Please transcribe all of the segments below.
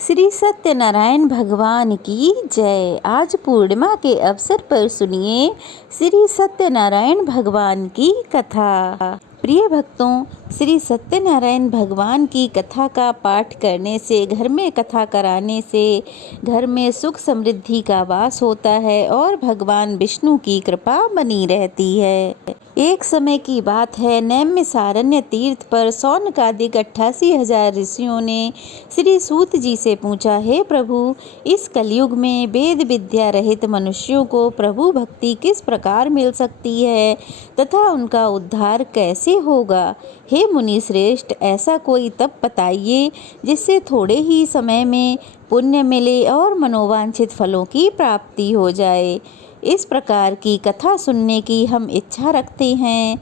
श्री सत्यनारायण भगवान की जय। आज पूर्णिमा के अवसर पर सुनिए श्री सत्यनारायण भगवान की कथा। प्रिय भक्तों, श्री सत्यनारायण भगवान की कथा का पाठ करने से, घर में कथा कराने से घर में सुख समृद्धि का वास होता है और भगवान विष्णु की कृपा बनी रहती है। एक समय की बात है, नैमिषारण्य तीर्थ पर सौनकादिक 88,000 ऋषियों ने श्री सूत जी से पूछा, हे प्रभु, इस कलयुग में वेद विद्या रहित मनुष्यों को प्रभु भक्ति किस प्रकार मिल सकती है तथा उनका उद्धार कैसे होगा। हे मुनि श्रेष्ठ, ऐसा कोई तप बताइए जिससे थोड़े ही समय में पुण्य मिले और मनोवांछित फलों की प्राप्ति हो जाए। इस प्रकार की कथा सुनने की हम इच्छा रखते हैं।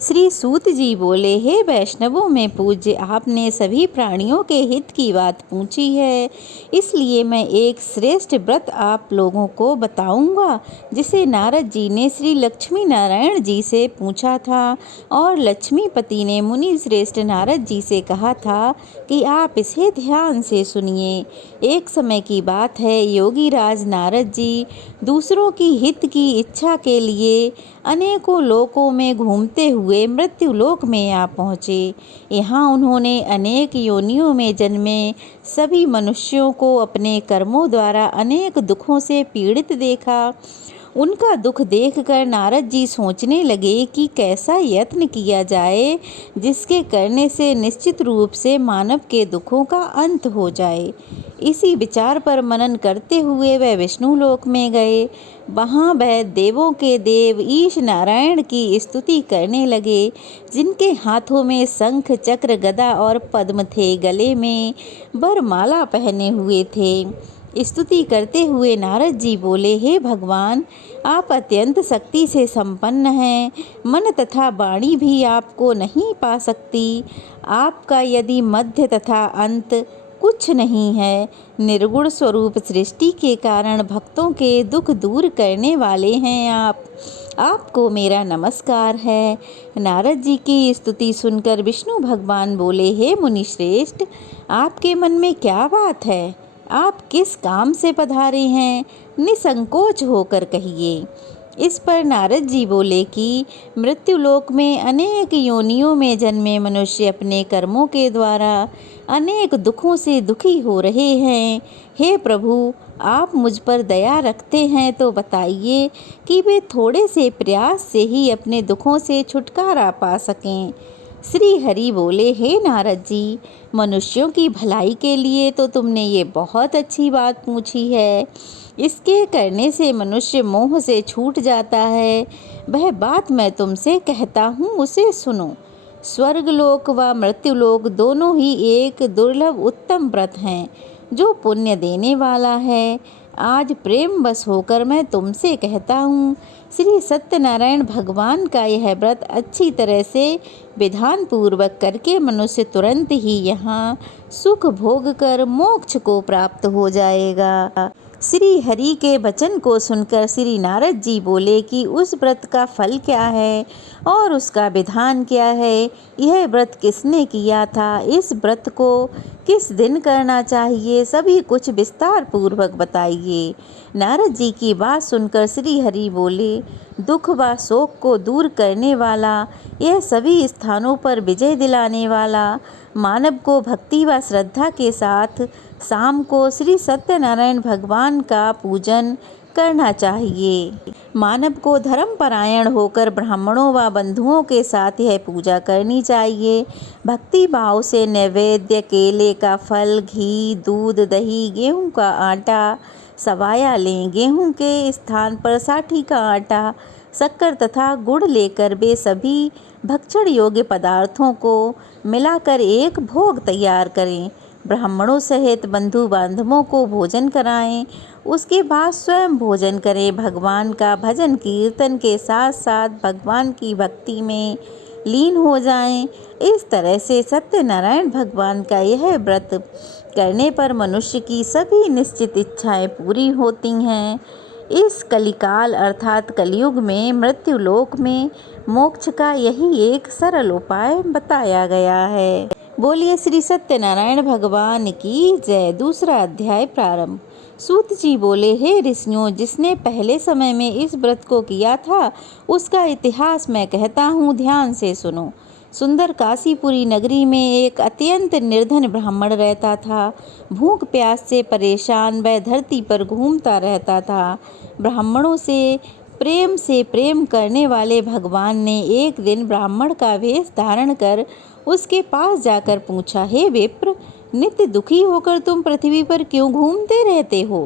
श्री सूत जी बोले, हे वैष्णवों में पूज्य, आपने सभी प्राणियों के हित की बात पूछी है, इसलिए मैं एक श्रेष्ठ व्रत आप लोगों को बताऊंगा जिसे नारद जी ने श्री लक्ष्मी नारायण जी से पूछा था और लक्ष्मीपति ने मुनि श्रेष्ठ नारद जी से कहा था कि आप इसे ध्यान से सुनिए। एक समय की बात है, योगी राज नारद जी दूसरों की हित की इच्छा के लिए अनेकों लोकों में घूमते हुए मृत्यु लोक में आ पहुँचे। यहाँ उन्होंने अनेक योनियों में जन्मे सभी मनुष्यों को अपने कर्मों द्वारा अनेक दुखों से पीड़ित देखा। उनका दुख देखकर नारद जी सोचने लगे कि कैसा यत्न किया जाए जिसके करने से निश्चित रूप से मानव के दुखों का अंत हो जाए। इसी विचार पर मनन करते हुए वह विष्णु लोक में गए। वहाँ वह देवों के देव ईश नारायण की स्तुति करने लगे, जिनके हाथों में शंख चक्र गदा और पद्म थे, गले में वरमाला पहने हुए थे। स्तुति करते हुए नारद जी बोले, हे भगवान, आप अत्यंत शक्ति से संपन्न हैं, मन तथा वाणी भी आपको नहीं पा सकती। आपका यदि मध्य तथा अंत कुछ नहीं है, निर्गुण स्वरूप सृष्टि के कारण भक्तों के दुख दूर करने वाले हैं आपको मेरा नमस्कार है। नारद जी की स्तुति सुनकर विष्णु भगवान बोले, हे मुनि श्रेष्ठ, आपके मन में क्या बात है? आप किस काम से पधारे हैं? निसंकोच होकर कहिए। इस पर नारद जी बोले कि मृत्युलोक में अनेक योनियों में जन्मे मनुष्य अपने कर्मों के द्वारा अनेक दुखों से दुखी हो रहे हैं। हे प्रभु, आप मुझ पर दया रखते हैं तो बताइए कि वे थोड़े से प्रयास से ही अपने दुखों से छुटकारा पा सकें। श्री हरि बोले, हे नारद जी, मनुष्यों की भलाई के लिए तो तुमने ये बहुत अच्छी बात पूछी है। इसके करने से मनुष्य मोह से छूट जाता है। वह बात मैं तुमसे कहता हूँ, उसे सुनो। स्वर्गलोक व मृत्युलोक दोनों ही एक दुर्लभ उत्तम व्रत हैं जो पुण्य देने वाला है। आज प्रेम बस होकर मैं तुमसे कहता हूँ, श्री सत्यनारायण भगवान का यह व्रत अच्छी तरह से विधान पूर्वक करके मनुष्य तुरंत ही यहाँ सुख भोग कर मोक्ष को प्राप्त हो जाएगा। श्री हरि के वचन को सुनकर श्री नारद जी बोले कि उस व्रत का फल क्या है और उसका विधान क्या है, यह व्रत किसने किया था, इस व्रत को किस दिन करना चाहिए, सभी कुछ विस्तार पूर्वक बताइए। नारद जी की बात सुनकर श्री हरि बोले, दुख व शोक को दूर करने वाला, यह सभी स्थानों पर विजय दिलाने वाला, मानव को भक्ति व श्रद्धा के साथ शाम को श्री सत्यनारायण भगवान का पूजन करना चाहिए। मानव को धर्मपरायण होकर ब्राह्मणों व बंधुओं के साथ यह पूजा करनी चाहिए। भक्ति भाव से नैवेद्य, केले का फल, घी, दूध, दही, गेहूं का आटा, सवाया लें। गेहूं के स्थान पर साठी का आटा, शक्कर तथा गुड़ लेकर वे सभी भक्षण योग्य पदार्थों को मिलाकर एक भोग तैयार करें। ब्राह्मणों सहित बंधु बांधवों को भोजन कराएं। उसके बाद स्वयं भोजन करें। भगवान का भजन कीर्तन के साथ साथ भगवान की भक्ति में लीन हो जाएं। इस तरह से सत्यनारायण भगवान का यह व्रत करने पर मनुष्य की सभी निश्चित इच्छाएं पूरी होती हैं। इस कलिकाल अर्थात कलयुग में मृत्युलोक में मोक्ष का यही एक सरल उपाय बताया गया है। बोलिए श्री सत्यनारायण भगवान की जय। दूसरा अध्याय प्रारंभ। सूत जी बोले, हे ऋषियों, जिसने पहले समय में इस व्रत को किया था उसका इतिहास मैं कहता हूँ, ध्यान से सुनो। सुंदर काशीपुरी नगरी में एक अत्यंत निर्धन ब्राह्मण रहता था। भूख प्यास से परेशान वह धरती पर घूमता रहता था। ब्राह्मणों से प्रेम करने वाले भगवान ने एक दिन ब्राह्मण का वेश धारण कर उसके पास जाकर पूछा, हे विप्र, नित्य दुखी होकर तुम पृथ्वी पर क्यों घूमते रहते हो?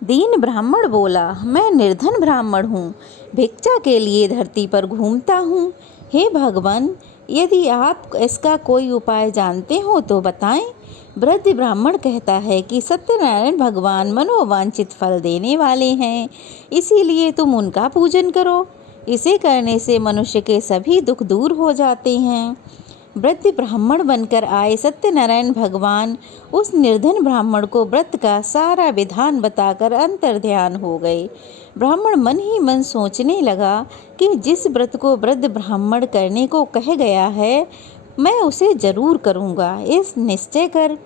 दीन ब्राह्मण बोला, मैं निर्धन ब्राह्मण हूँ, भिक्षा के लिए धरती पर घूमता हूँ। हे भगवान, यदि आप इसका कोई उपाय जानते हो तो बताएं। वृद्ध ब्राह्मण कहता है कि सत्यनारायण भगवान मनोवांछित फल देने वाले हैं, इसीलिए तुम उनका पूजन करो। इसे करने से मनुष्य के सभी दुख दूर हो जाते हैं। वृद्ध ब्राह्मण बनकर आए सत्यनारायण भगवान उस निर्धन ब्राह्मण को व्रत का सारा विधान बताकर अंतर्ध्यान हो गए। ब्राह्मण मन ही मन सोचने लगा कि जिस व्रत को वृद्ध ब्राह्मण करने को कह गया है, मैं उसे जरूर करूँगा। इस निश्चय कर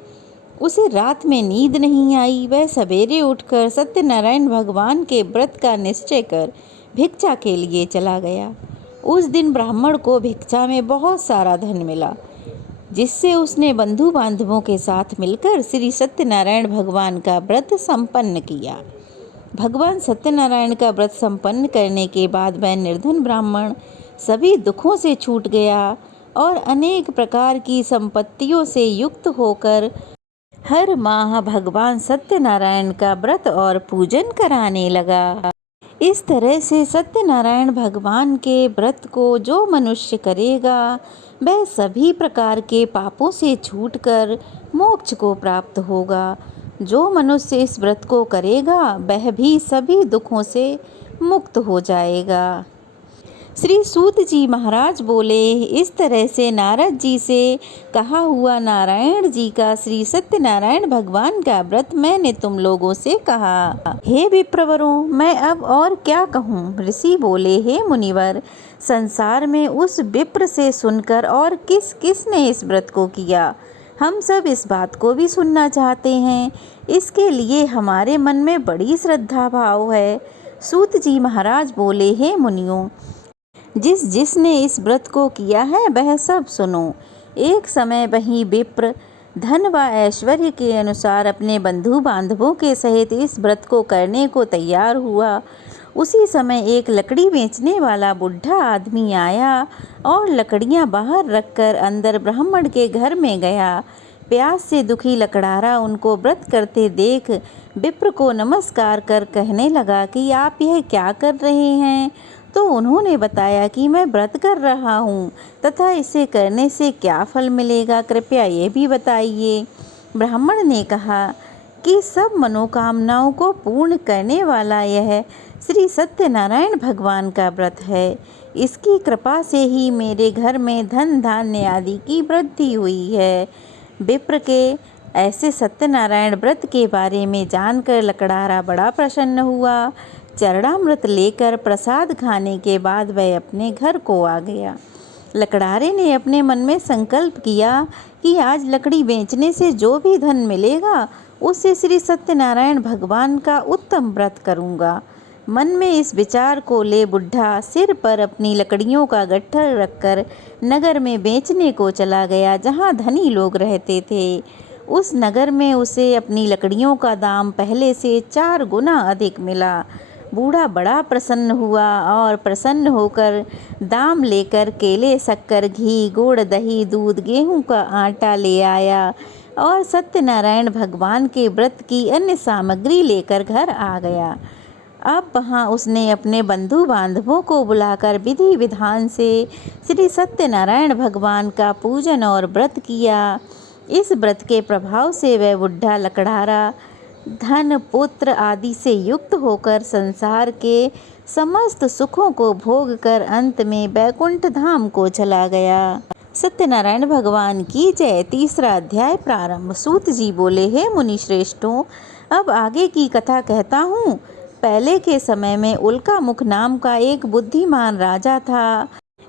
उसे रात में नींद नहीं आई। वह सवेरे उठकर सत्यनारायण भगवान के व्रत का निश्चय कर भिक्षा के लिए चला गया। उस दिन ब्राह्मण को भिक्षा में बहुत सारा धन मिला, जिससे उसने बंधु बांधवों के साथ मिलकर श्री सत्यनारायण भगवान का व्रत संपन्न किया। भगवान सत्यनारायण का व्रत संपन्न करने के बाद वह निर्धन ब्राह्मण सभी दुखों से छूट गया और अनेक प्रकार की संपत्तियों से युक्त होकर हर माह भगवान सत्यनारायण का व्रत और पूजन कराने लगा। इस तरह से सत्यनारायण भगवान के व्रत को जो मनुष्य करेगा वह सभी प्रकार के पापों से छूटकर मोक्ष को प्राप्त होगा। जो मनुष्य इस व्रत को करेगा वह भी सभी दुखों से मुक्त हो जाएगा। श्री सूत जी महाराज बोले, इस तरह से नारद जी से कहा हुआ नारायण जी का श्री सत्यनारायण भगवान का व्रत मैंने तुम लोगों से कहा। हे विप्रवरों, मैं अब और क्या कहूँ? ऋषि बोले, हे मुनिवर, संसार में उस विप्र से सुनकर और किस किस ने इस व्रत को किया, हम सब इस बात को भी सुनना चाहते हैं। इसके लिए हमारे मन में बड़ी श्रद्धा भाव है। सूत जी महाराज बोले, हे मुनियों, जिसने इस व्रत को किया है वह सब सुनो। एक समय वही विप्र धन व ऐश्वर्य के अनुसार अपने बंधु बांधवों के सहित इस व्रत को करने को तैयार हुआ। उसी समय एक लकड़ी बेचने वाला बुढ़ा आदमी आया और लकड़ियां बाहर रखकर अंदर ब्राह्मण के घर में गया। प्यास से दुखी लकड़हारा उनको व्रत करते देख विप्र को नमस्कार कर कहने लगा कि आप यह क्या कर रहे हैं? तो उन्होंने बताया कि मैं व्रत कर रहा हूँ तथा इसे करने से क्या फल मिलेगा, कृपया ये भी बताइए। ब्राह्मण ने कहा कि सब मनोकामनाओं को पूर्ण करने वाला यह श्री सत्यनारायण भगवान का व्रत है। इसकी कृपा से ही मेरे घर में धन धान्य आदि की वृद्धि हुई है। विप्र के ऐसे सत्यनारायण व्रत के बारे में जानकर लकड़हारा बड़ा प्रसन्न हुआ। चरणामृत लेकर प्रसाद खाने के बाद वह अपने घर को आ गया। लकड़हारे ने अपने मन में संकल्प किया कि आज लकड़ी बेचने से जो भी धन मिलेगा उससे श्री सत्यनारायण भगवान का उत्तम व्रत करूँगा। मन में इस विचार को ले बुढ़ा सिर पर अपनी लकड़ियों का गट्ठर रखकर नगर में बेचने को चला गया, जहाँ धनी लोग रहते थे। उस नगर में उसे अपनी लकड़ियों का दाम पहले से 4 गुना अधिक मिला। बूढ़ा बड़ा प्रसन्न हुआ और प्रसन्न होकर दाम लेकर केले, शक्कर, घी, गुड़, दही, दूध, गेहूं का आटा ले आया और सत्यनारायण भगवान के व्रत की अन्य सामग्री लेकर घर आ गया। अब वहाँ उसने अपने बंधु बांधवों को बुलाकर विधि विधान से श्री सत्यनारायण भगवान का पूजन और व्रत किया। इस व्रत के प्रभाव से वह बुढ़ा लकड़हारा धन, पुत्र आदि से युक्त होकर संसार के समस्त सुखों को भोग कर अंत में बैकुंठ धाम को चला गया। सत्यनारायण भगवान की जय। तीसरा अध्याय प्रारंभ। सूत जी बोले, हे मुनि श्रेष्ठों, अब आगे की कथा कहता हूँ। पहले के समय में उल्का मुख नाम का एक बुद्धिमान राजा था।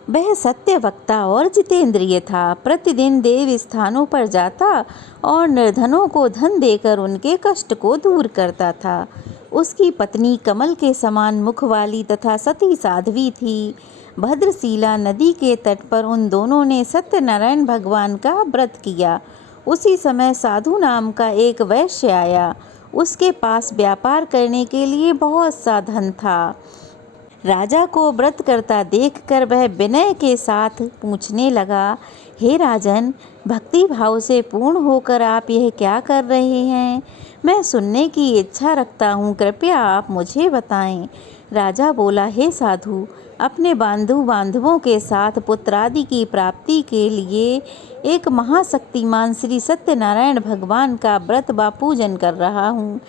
वह सत्य वक्ता और जितेंद्रिय था। प्रतिदिन देव स्थानों पर जाता और निर्धनों को धन देकर उनके कष्ट को दूर करता था। उसकी पत्नी कमल के समान मुख वाली तथा सती साध्वी थी। भद्रशिला नदी के तट पर उन दोनों ने सत्यनारायण भगवान का व्रत किया। उसी समय साधु नाम का एक वैश्य आया। उसके पास व्यापार करने के लिए बहुत सा धन था। राजा को व्रत करता देखकर वह विनय के साथ पूछने लगा, हे राजन, भक्ति भाव से पूर्ण होकर आप यह क्या कर रहे हैं? मैं सुनने की इच्छा रखता हूँ, कृपया आप मुझे बताएं। राजा बोला, हे साधु, अपने बांधवों के साथ पुत्रादि की प्राप्ति के लिए एक महाशक्तिमान श्री सत्यनारायण भगवान का व्रत व पूजन कर रहा हूँ।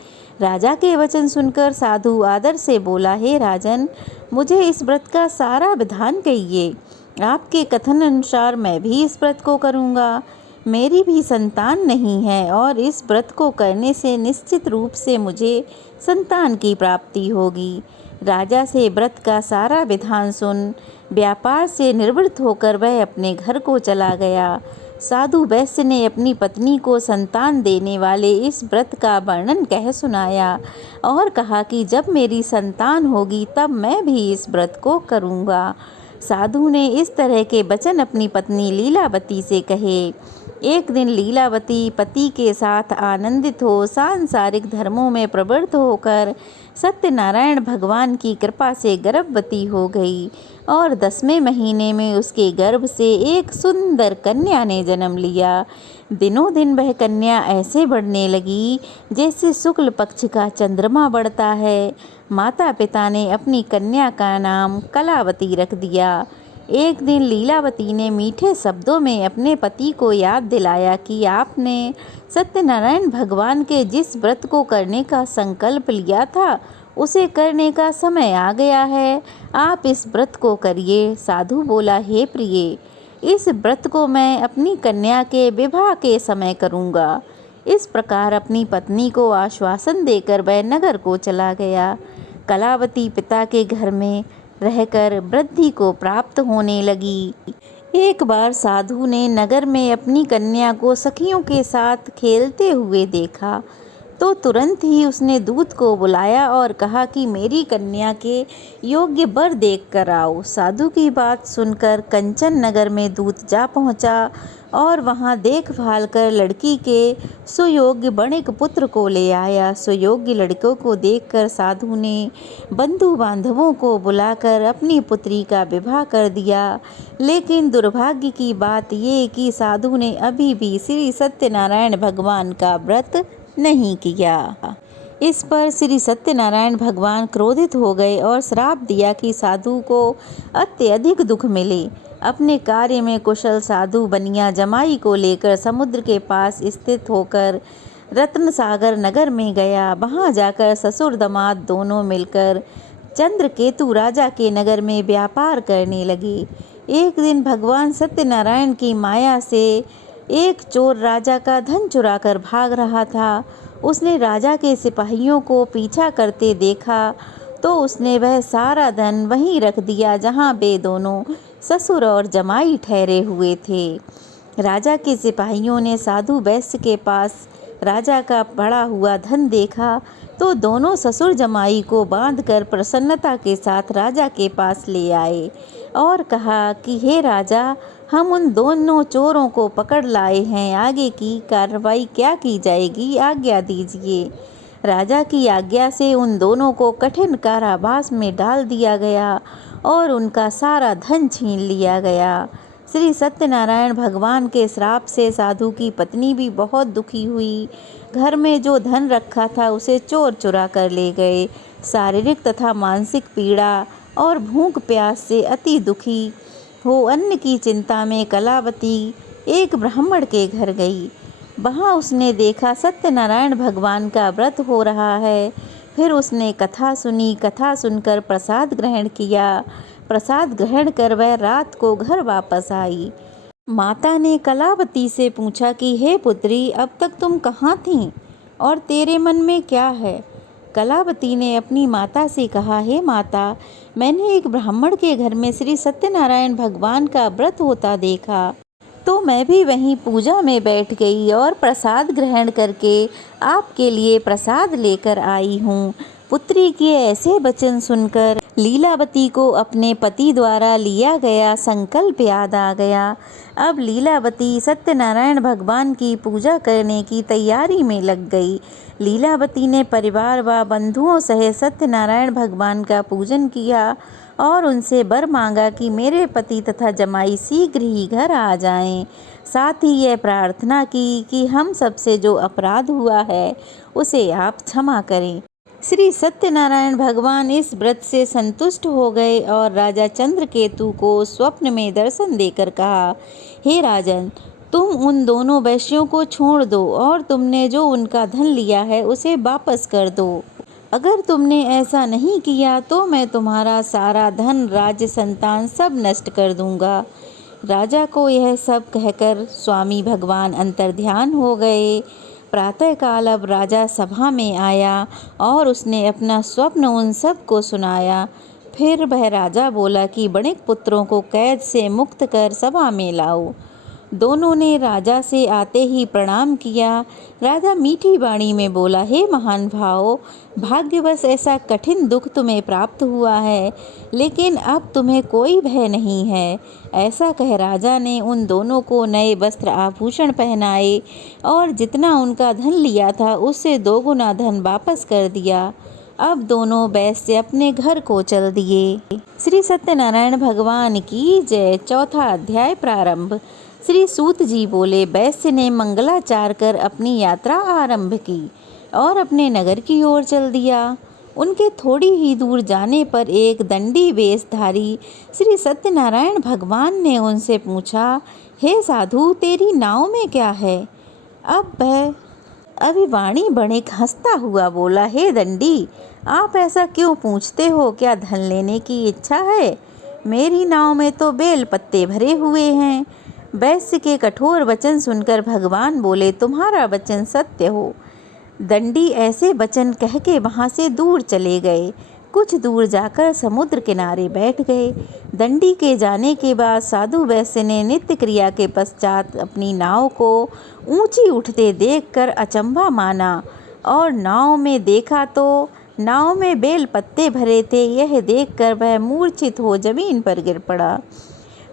राजा के वचन सुनकर साधु आदर से बोला, हे राजन, मुझे इस व्रत का सारा विधान कहिए। आपके कथन अनुसार मैं भी इस व्रत को करूँगा। मेरी भी संतान नहीं है और इस व्रत को करने से निश्चित रूप से मुझे संतान की प्राप्ति होगी। राजा से व्रत का सारा विधान सुन व्यापार से निवृत्त होकर वह अपने घर को चला गया। साधु वैश्य ने अपनी पत्नी को संतान देने वाले इस व्रत का वर्णन कह सुनाया और कहा कि जब मेरी संतान होगी तब मैं भी इस व्रत को करूँगा। साधु ने इस तरह के वचन अपनी पत्नी लीलावती से कहे। एक दिन लीलावती पति के साथ आनंदित हो सांसारिक धर्मों में प्रवृत्त होकर सत्यनारायण भगवान की कृपा से गर्भवती हो गई और 10वें महीने में उसके गर्भ से एक सुंदर कन्या ने जन्म लिया। दिनों दिन वह कन्या ऐसे बढ़ने लगी जैसे शुक्ल पक्ष का चंद्रमा बढ़ता है। माता पिता ने अपनी कन्या का नाम कलावती रख दिया। एक दिन लीलावती ने मीठे शब्दों में अपने पति को याद दिलाया कि आपने सत्यनारायण भगवान के जिस व्रत को करने का संकल्प लिया था उसे करने का समय आ गया है। आप इस व्रत को करिए। साधु बोला, हे प्रिय, इस व्रत को मैं अपनी कन्या के विवाह के समय करूँगा। इस प्रकार अपनी पत्नी को आश्वासन देकर वह नगर को चला गया। कलावती पिता के घर में रहकर वृद्धि को प्राप्त होने लगी। एक बार साधु ने नगर में अपनी कन्या को सखियों के साथ खेलते हुए देखा तो तुरंत ही उसने दूत को बुलाया और कहा कि मेरी कन्या के योग्य वर देख कर आओ। साधु की बात सुनकर कंचन नगर में दूत जा पहुंचा और वहां देखभाल कर लड़की के सुयोग्य बणिक पुत्र को ले आया। सुयोग्य लड़कों को देखकर साधु ने बंधु बांधवों को बुलाकर अपनी पुत्री का विवाह कर दिया। लेकिन दुर्भाग्य की बात ये कि साधु ने अभी भी श्री सत्यनारायण भगवान का व्रत नहीं किया। इस पर श्री सत्यनारायण भगवान क्रोधित हो गए और श्राप दिया कि साधु को अत्यधिक दुख मिले। अपने कार्य में कुशल साधु बनिया जमाई को लेकर समुद्र के पास स्थित होकर रत्नसागर नगर में गया। वहां जाकर ससुर दामाद दोनों मिलकर चंद्रकेतु राजा के नगर में व्यापार करने लगे। एक दिन भगवान सत्यनारायण की माया से एक चोर राजा का धन चुराकर भाग रहा था। उसने राजा के सिपाहियों को पीछा करते देखा तो उसने वह सारा धन वहीं रख दिया जहां वे दोनों ससुर और जमाई ठहरे हुए थे। राजा के सिपाहियों ने साधु वैश्य के पास राजा का पड़ा हुआ धन देखा तो दोनों ससुर जमाई को बांधकर प्रसन्नता के साथ राजा के पास ले आए और कहा कि हे राजा, हम उन दोनों चोरों को पकड़ लाए हैं। आगे की कार्रवाई क्या की जाएगी, आज्ञा दीजिए। राजा की आज्ञा से उन दोनों को कठिन कारावास में डाल दिया गया और उनका सारा धन छीन लिया गया। श्री सत्यनारायण भगवान के श्राप से साधु की पत्नी भी बहुत दुखी हुई। घर में जो धन रखा था उसे चोर चुरा कर ले गए। शारीरिक तथा मानसिक पीड़ा और भूख प्यास से अति दुखी हो अन्न की चिंता में कलावती एक ब्राह्मण के घर गई। वहाँ उसने देखा सत्यनारायण भगवान का व्रत हो रहा है। फिर उसने कथा सुनी। कथा सुनकर प्रसाद ग्रहण किया। प्रसाद ग्रहण कर वह रात को घर वापस आई। माता ने कलावती से पूछा कि हे पुत्री, अब तक तुम कहाँ थीं और तेरे मन में क्या है? कलावती ने अपनी माता से कहा, हे माता, मैंने एक ब्राह्मण के घर में श्री सत्यनारायण भगवान का व्रत होता देखा, तो मैं भी वहीं पूजा में बैठ गई और प्रसाद ग्रहण करके आपके लिए प्रसाद लेकर आई हूँ। पुत्री के ऐसे वचन सुनकर लीलावती को अपने पति द्वारा लिया गया संकल्प याद आ गया। अब लीलावती सत्यनारायण भगवान की पूजा करने की तैयारी में लग गई। लीलावती ने परिवार व बंधुओं सहित सत्यनारायण भगवान का पूजन किया और उनसे वर मांगा कि मेरे पति तथा जमाई शीघ्र ही घर आ जाएं। साथ ही यह प्रार्थना की कि हम सबसे जो अपराध हुआ है उसे आप क्षमा करें। श्री सत्यनारायण भगवान इस व्रत से संतुष्ट हो गए और राजा चंद्रकेतु को स्वप्न में दर्शन देकर कहा, हे राजन, तुम उन दोनों वैश्यों को छोड़ दो और तुमने जो उनका धन लिया है उसे वापस कर दो। अगर तुमने ऐसा नहीं किया तो मैं तुम्हारा सारा धन, राज्य, संतान सब नष्ट कर दूंगा। राजा को यह सब कहकर स्वामी भगवान अंतर्ध्यान हो गए। प्रातःकाल अब राजा सभा में आया और उसने अपना स्वप्न उन सब को सुनाया। फिर वह राजा बोला कि वणिक पुत्रों को कैद से मुक्त कर सभा में लाओ। दोनों ने राजा से आते ही प्रणाम किया। राजा मीठी वाणी में बोला, हे महान भाव, भाग्यवश ऐसा कठिन दुख तुम्हें प्राप्त हुआ है, लेकिन अब तुम्हें कोई भय नहीं है। ऐसा कह राजा ने उन दोनों को नए वस्त्र आभूषण पहनाए और जितना उनका धन लिया था उससे दोगुना धन वापस कर दिया। अब दोनों वैश्य अपने घर को चल दिए। श्री सत्यनारायण भगवान की जय। चौथा अध्याय प्रारंभ। श्री सूत जी बोले, वैश्य ने मंगलाचार कर अपनी यात्रा आरंभ की और अपने नगर की ओर चल दिया। उनके थोड़ी ही दूर जाने पर एक दंडी वेशधारी श्री सत्यनारायण भगवान ने उनसे पूछा, हे साधु, तेरी नाव में क्या है? अब वह अभिवाणी वणिक हंसता हुआ बोला, हे दंडी, आप ऐसा क्यों पूछते हो? क्या धन लेने की इच्छा है? मेरी नाव में तो बेल पत्ते भरे हुए हैं। वैश्य के कठोर वचन सुनकर भगवान बोले, तुम्हारा वचन सत्य हो। दंडी ऐसे वचन कह के वहाँ से दूर चले गए। कुछ दूर जाकर समुद्र किनारे बैठ गए। दंडी के जाने के बाद साधु वैश्य ने नित्य क्रिया के पश्चात अपनी नाव को ऊंची उठते देखकर अचंभा माना और नाव में देखा तो नाव में बेल पत्ते भरे थे। यह देखकर वह मूर्छित हो जमीन पर गिर पड़ा।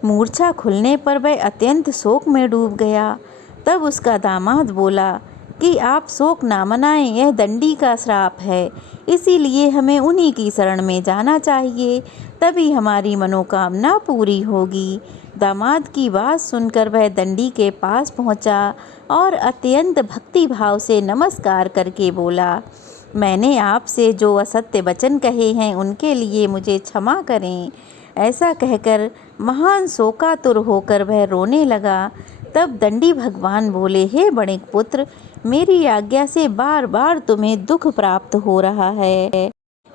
मूर्छा खुलने पर वह अत्यंत शोक में डूब गया। तब उसका दामाद बोला कि आप शोक ना मनाएं, यह दंडी का श्राप है, इसीलिए हमें उन्हीं की शरण में जाना चाहिए, तभी हमारी मनोकामना पूरी होगी। दामाद की बात सुनकर वह दंडी के पास पहुंचा और अत्यंत भक्ति भाव से नमस्कार करके बोला, मैंने आपसे जो असत्य वचन कहे हैं उनके लिए मुझे क्षमा करें। ऐसा कहकर महान शोकातुर होकर वह रोने लगा। तब दंडी भगवान बोले, हे वणिक पुत्र, मेरी आज्ञा से बार बार तुम्हें दुख प्राप्त हो रहा है,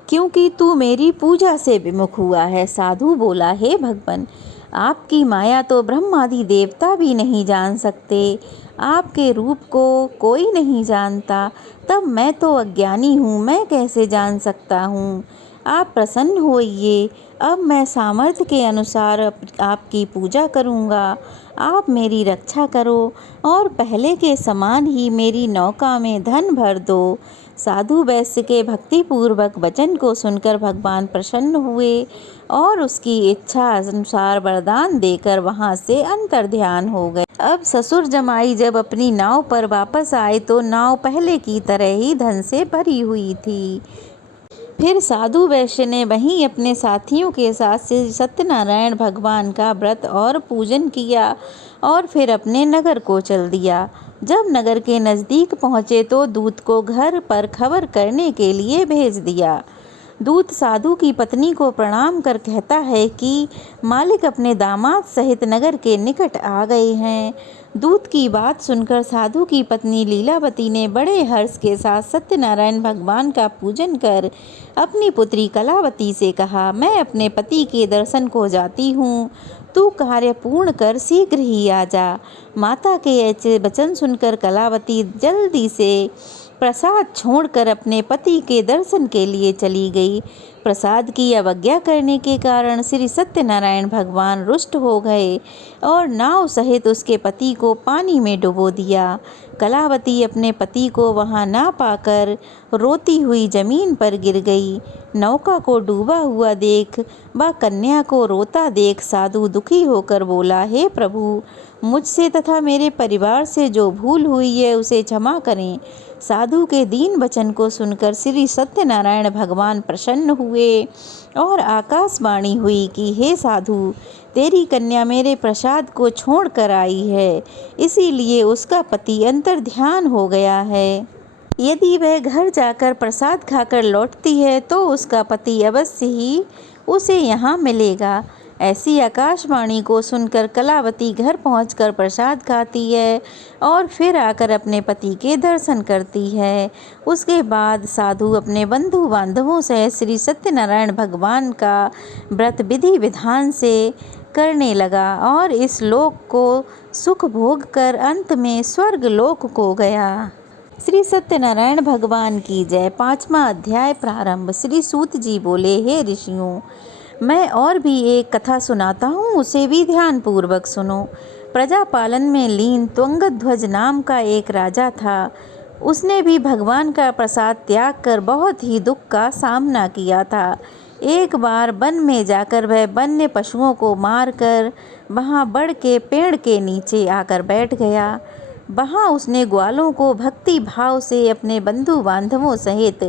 क्योंकि तू मेरी पूजा से विमुख हुआ है। साधु बोला, हे भगवान, आपकी माया तो ब्रह्मादि देवता भी नहीं जान सकते, आपके रूप को कोई नहीं जानता, तब मैं तो अज्ञानी हूँ, मैं कैसे जान सकता हूँ। आप प्रसन्न होइए, अब मैं सामर्थ्य के अनुसार आपकी पूजा करूँगा। आप मेरी रक्षा करो और पहले के समान ही मेरी नौका में धन भर दो। साधु वैश्य के भक्तिपूर्वक वचन को सुनकर भगवान प्रसन्न हुए और उसकी इच्छा अनुसार वरदान देकर वहाँ से अंतर्ध्यान हो गए। अब ससुर जमाई जब अपनी नाव पर वापस आए तो नाव पहले की तरह ही धन से भरी हुई थी। फिर साधु वैश्य ने वहीं अपने साथियों के साथ श्री सत्यनारायण भगवान का व्रत और पूजन किया और फिर अपने नगर को चल दिया। जब नगर के नज़दीक पहुँचे तो दूत को घर पर खबर करने के लिए भेज दिया। दूत साधु की पत्नी को प्रणाम कर कहता है कि मालिक अपने दामाद सहित नगर के निकट आ गए हैं। दूत की बात सुनकर साधु की पत्नी लीलावती ने बड़े हर्ष के साथ सत्यनारायण भगवान का पूजन कर अपनी पुत्री कलावती से कहा, मैं अपने पति के दर्शन को जाती हूँ, तू कार्य पूर्ण कर शीघ्र ही आ जा। माता के ऐसे वचन सुनकर कलावती जल्दी से प्रसाद छोड़कर अपने पति के दर्शन के लिए चली गई। प्रसाद की अवज्ञा करने के कारण श्री सत्यनारायण भगवान रुष्ट हो गए और नाव सहित उसके पति को पानी में डुबो दिया। कलावती अपने पति को वहां ना पाकर रोती हुई जमीन पर गिर गई। नौका को डूबा हुआ देख व कन्या को रोता देख साधु दुखी होकर बोला, हे प्रभु, मुझसे तथा मेरे परिवार से जो भूल हुई है उसे क्षमा करें। साधु के दीन वचन को सुनकर श्री सत्यनारायण भगवान प्रसन्न हुए और आकाशवाणी हुई कि हे साधु, तेरी कन्या मेरे प्रसाद को छोड़ कर आई है, इसीलिए उसका पति अंतर्ध्यान हो गया है। यदि वह घर जाकर प्रसाद खाकर लौटती है तो उसका पति अवश्य ही उसे यहाँ मिलेगा। ऐसी आकाशवाणी को सुनकर कलावती घर पहुंचकर प्रसाद खाती है और फिर आकर अपने पति के दर्शन करती है। उसके बाद साधु अपने बंधु बांधवों से श्री सत्यनारायण भगवान का व्रत विधि विधान से करने लगा और इस लोक को सुख भोग कर अंत में स्वर्ग लोक को गया। श्री सत्यनारायण भगवान की जय। 5वां अध्याय प्रारंभ। श्री सूत जी बोले, हे ऋषियों, मैं और भी एक कथा सुनाता हूँ, उसे भी ध्यान पूर्वक सुनो। प्रजा पालन में लीन त्वंगध्वज नाम का एक राजा था। उसने भी भगवान का प्रसाद त्याग कर बहुत ही दुख का सामना किया था। एक बार वन में जाकर वह वन्य पशुओं को मारकर वहाँ बड़ के पेड़ के नीचे आकर बैठ गया। वहाँ उसने ग्वालों को भक्ति भाव से अपने बंधु बांधवों सहित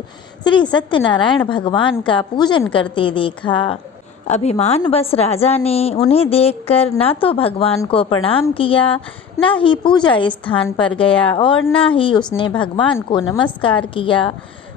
श्री सत्यनारायण भगवान का पूजन करते देखा। अभिमानवश राजा ने उन्हें देखकर ना तो भगवान को प्रणाम किया, ना ही पूजा स्थान पर गया और ना ही उसने भगवान को नमस्कार किया।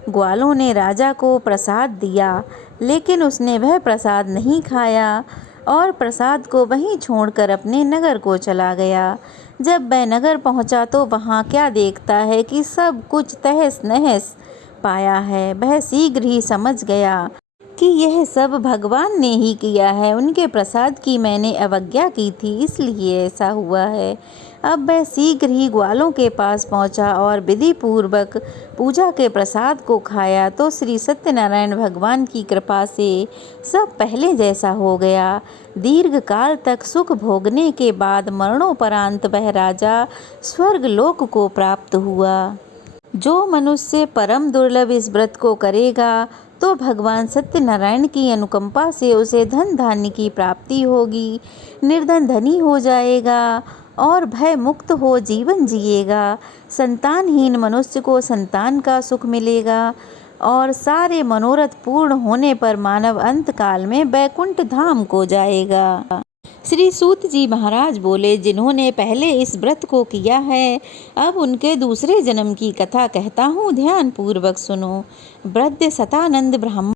ग्वालों ने राजा को प्रसाद दिया, लेकिन उसने वह प्रसाद नहीं खाया और प्रसाद को वहीं छोड़कर अपने नगर को चला गया। जब वह नगर पहुंचा तो वहां क्या देखता है कि सब कुछ तहस नहस पाया है। वह शीघ्र ही समझ गया कि यह सब भगवान ने ही किया है। उनके प्रसाद की मैंने अवज्ञा की थी, इसलिए ऐसा हुआ है। अब वह शीघ्र ही ग्वालों के पास पहुंचा और विधि पूर्वक पूजा के प्रसाद को खाया तो श्री सत्यनारायण भगवान की कृपा से सब पहले जैसा हो गया। दीर्घ काल तक सुख भोगने के बाद मरणोपरांत वह राजा स्वर्ग लोक को प्राप्त हुआ। जो मनुष्य परम दुर्लभ इस व्रत को करेगा तो भगवान सत्यनारायण की अनुकंपा से उसे धन धान्य की प्राप्ति होगी, निर्धन धनी हो जाएगा और भय मुक्त हो जीवन जिएगा। संतानहीन मनुष्य को संतान का सुख मिलेगा और सारे मनोरथ पूर्ण होने पर मानव अंत काल में वैकुंठ धाम को जाएगा। श्री सूत जी महाराज बोले, जिन्होंने पहले इस व्रत को किया है, अब उनके दूसरे जन्म की कथा कहता हूँ, ध्यान पूर्वक सुनो। वृद्ध सतानंद ब्राह्मण